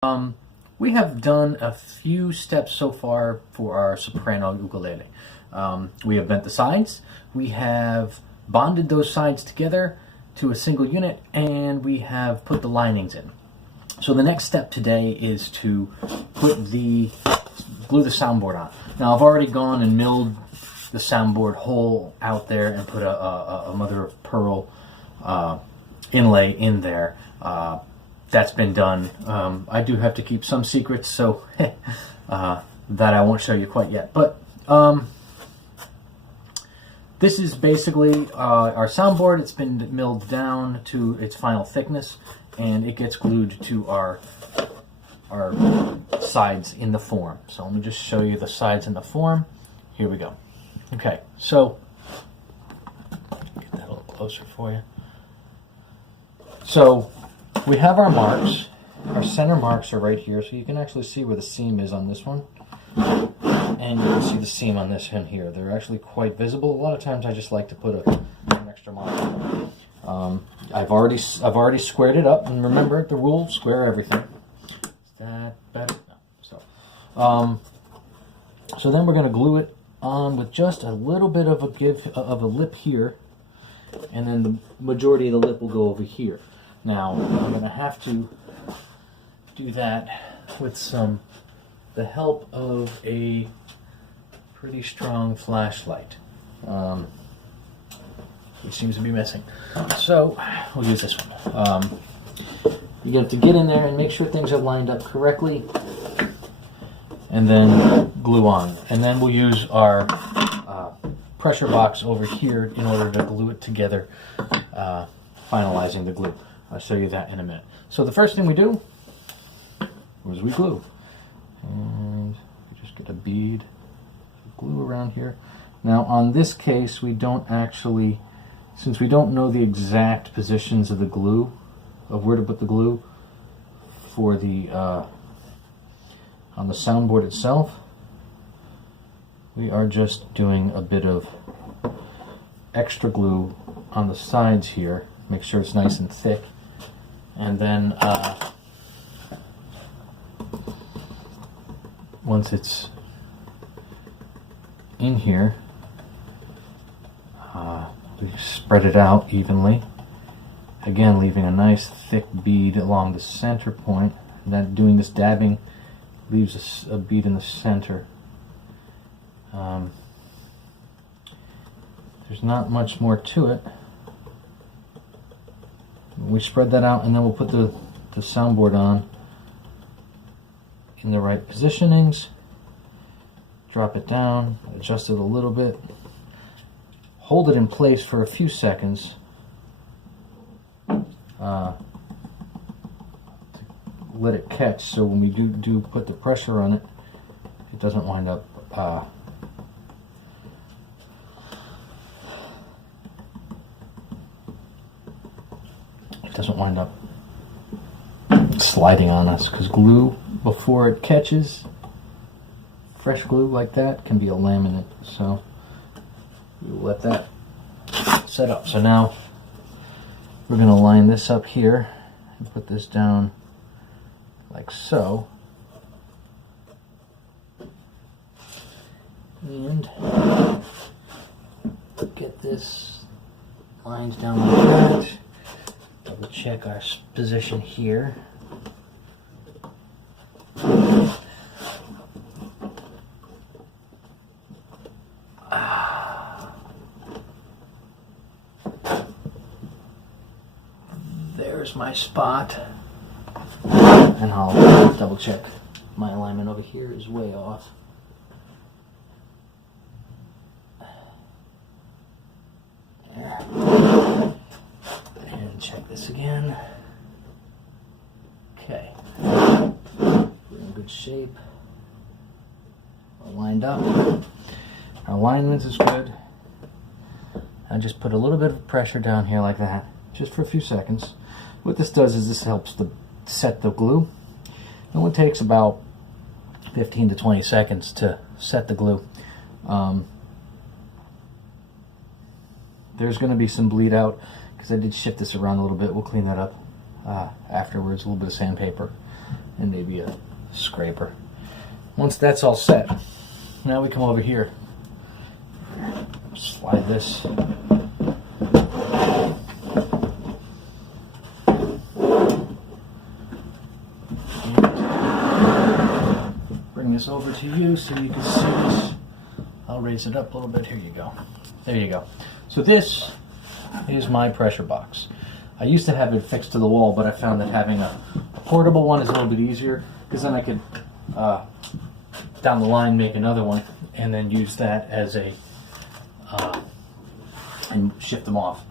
We have done a few steps so far for our soprano ukulele. We have bent the sides, we have bonded those sides together to a single unit, and we have put the linings in. So the next step today is to glue the soundboard on. Now I've already gone and milled the soundboard hole out there and put a mother of pearl inlay in there. That's been done. I do have to keep some secrets, so that I won't show you quite yet. But this is basically our soundboard. It's been milled down to its final thickness, and it gets glued to our sides in the form. So let me just show you the sides in the form. Here we go. Okay, so get that a little closer for you. So we have our marks. Our center marks are right here, so you can actually see where the seam is on this one, and you can see the seam on this one here. They're actually quite visible. A lot of times I just like to put an extra mark. I've already squared it up, and remember the rule: square everything. Is that better? No. So then we're going to glue it on with just a little bit of a lip here, and then the majority of the lip will go over here. Now I'm going to have to do that with the help of a pretty strong flashlight, which seems to be missing. So we'll use this one. You have to get in there and make sure things are lined up correctly, and then glue on. And then we'll use our pressure box over here in order to glue it together, finalizing the glue. I'll show you that in a minute. So the first thing we do is we glue. And we just get a bead of glue around here. Now on this case, we don't actually, since we don't know the exact positions of the glue, of where to put the glue for the on the soundboard itself, we are just doing a bit of extra glue on the sides here. Make sure it's nice and thick. And then once it's in here, we spread it out evenly. Again, leaving a nice thick bead along the center point. And then doing this dabbing leaves us a bead in the center. There's not much more to it. We spread that out, and then we'll put the soundboard on in the right positionings. Drop it down, adjust it a little bit, hold it in place for a few seconds to let it catch, so when we do put the pressure on it, it doesn't wind up sliding on us, because glue, before it catches, fresh glue like that can be a laminate. So we'll let that set up. So now we're going to line this up here and put this down like so, and get this lined down like that. Double check our position here. There's my spot, and I'll double check my alignment over here is way off. There. And check this again. Okay, we're in good shape. We're lined up. Our alignment is good. I just put a little bit of pressure down here like that, just for a few seconds. What this does is this helps to set the glue. It only takes about 15 to 20 seconds to set the glue. There's going to be some bleed out because I did shift this around a little bit. We'll clean that up afterwards, a little bit of sandpaper. and maybe a scraper. Once that's all set, now we come over here, slide this. Bring this over to you so you can see this. I'll raise it up a little bit. Here you go. There you go. So this is my pressure box. I used to have it fixed to the wall, but I found that having a portable one is a little bit easier, because then I could, down the line, make another one and then use that as a, and shift them off.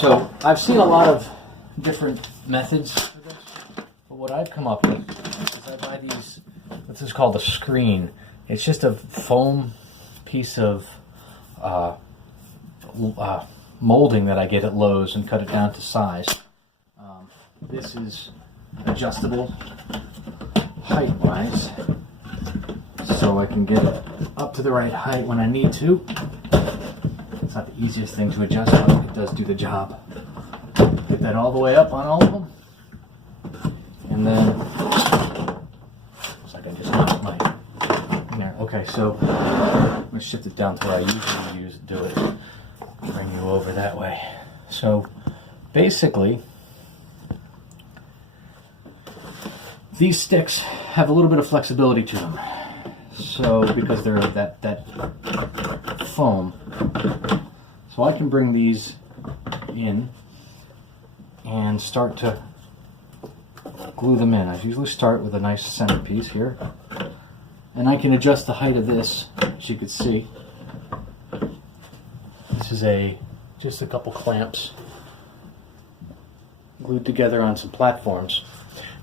So I've seen a lot of different methods for this, but what I've come up with is I buy these, this is called a screen. It's just a foam piece of molding that I get at Lowe's and cut it down to size. This is adjustable height-wise, so I can get it up to the right height when I need to. It's not the easiest thing to adjust, but it does do the job. Get that all the way up on all of them, and then so I can just knock my in there. Okay, so I'm gonna shift it down to where I usually do it. Bring you over that way. So basically, these sticks have a little bit of flexibility to them. So because they're that foam, so I can bring these in and start to glue them in. I usually start with a nice centerpiece here, and I can adjust the height of this, as you can see. This is just a couple clamps glued together on some platforms.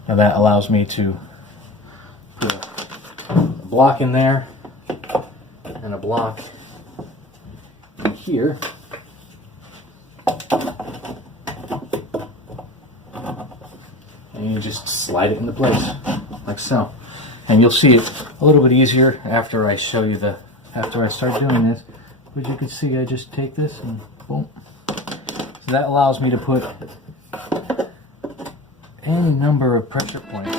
Now that allows me to put a block in there and a block in here. And you just slide it into place, like so. And you'll see it a little bit easier after I show you after I start doing this. But you can see I just take this and boom. So that allows me to put any number of pressure points